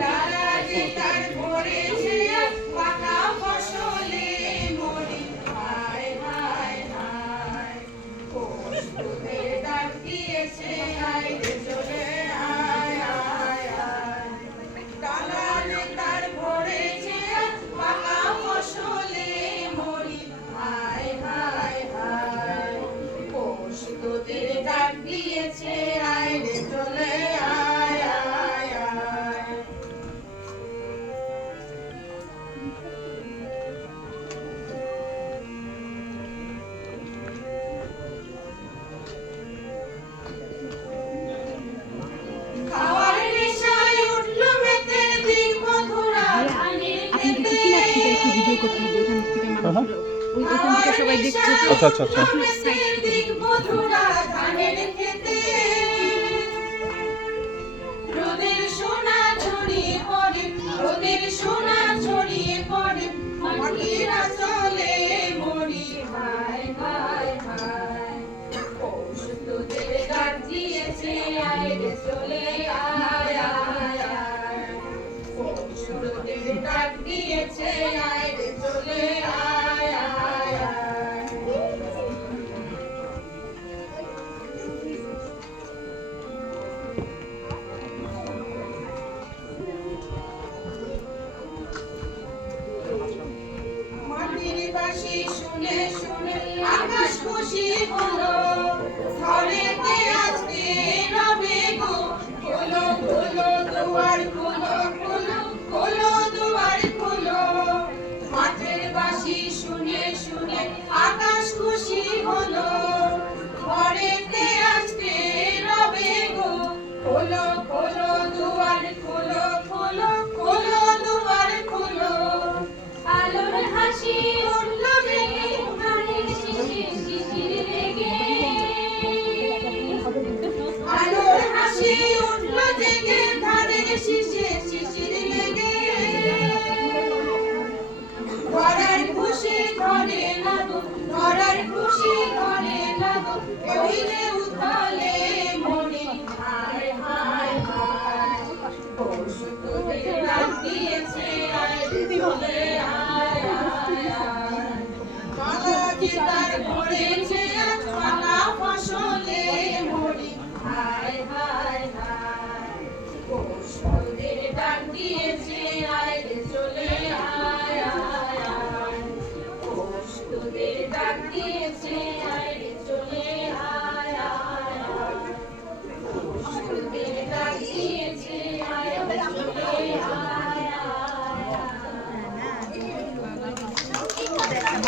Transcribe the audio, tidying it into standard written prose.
ডালারে তার পড়েছে পাকা ফসলে মরি হায় হায় হায় পৌষ তোদের ডাক দিয়েছে আয় রে চলে আয় আয় আয় ডালারে তার পড়েছে পাকা ফসলে মরি হায় হায় হায় পৌষ তোদের ডাক দিয়েছে আয় রে চলে আয় আয় আয় খাওয়ার নেশায় উঠল মেতে দিন মধুরা ধানের খেতে ভিডিও করতে হবে ওখান থেকে মানুষ ওখান থেকে সবাই দেখছে তো আচ্ছা আচ্ছা আচ্ছা দিন মধুরা ধানের খেতে রোদের সোনা ছড়িয়ে পড়ে রোদের সোনা ছড়িয়ে পড়ে মাটির আঁচলে মরি হায় হায় হায় পৌষ তোদের ডাক দিয়েছে আয় রে চলে আয় আয় আয় পৌষ তোদের ডাক দিয়েছে আয় রে চলে আয় আয় আয় মাটির বাঁশি শুনে শুনে আকাশ খুশি হলো ঘরেতে আজকে রবে গো হলো হলো দুয়ার